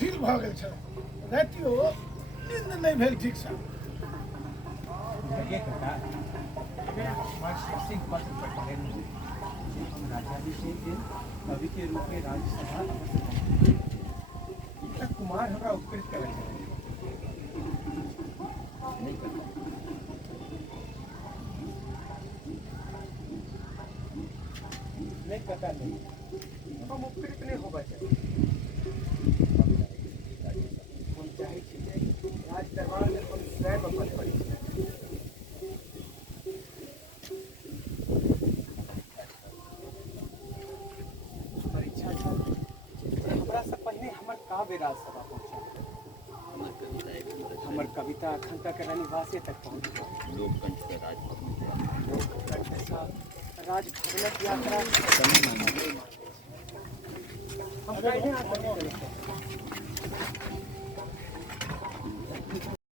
ढील भऽ गेल छल, रातियो नींद नहीं भेल ठीक से। ये कथा सिंह पत्र पर पढ़ेंगे हम राजाभिषेक दिन कवि के रूप में राज्यसभा तक कुमार हमरा उपकृत करल नहीं करता नहीं पता नहीं हम उपकृत नहीं होगा चाहिए हम चाहे राज दरबार में हम स्वयं अपन परीक्षा हमरा से पहले हमर काव्य राजसभा पहुंचा, हमर कविता अखन तक रनिवासे तक पहुंच गई। लोककंठ के राजभवनक यात्रा हम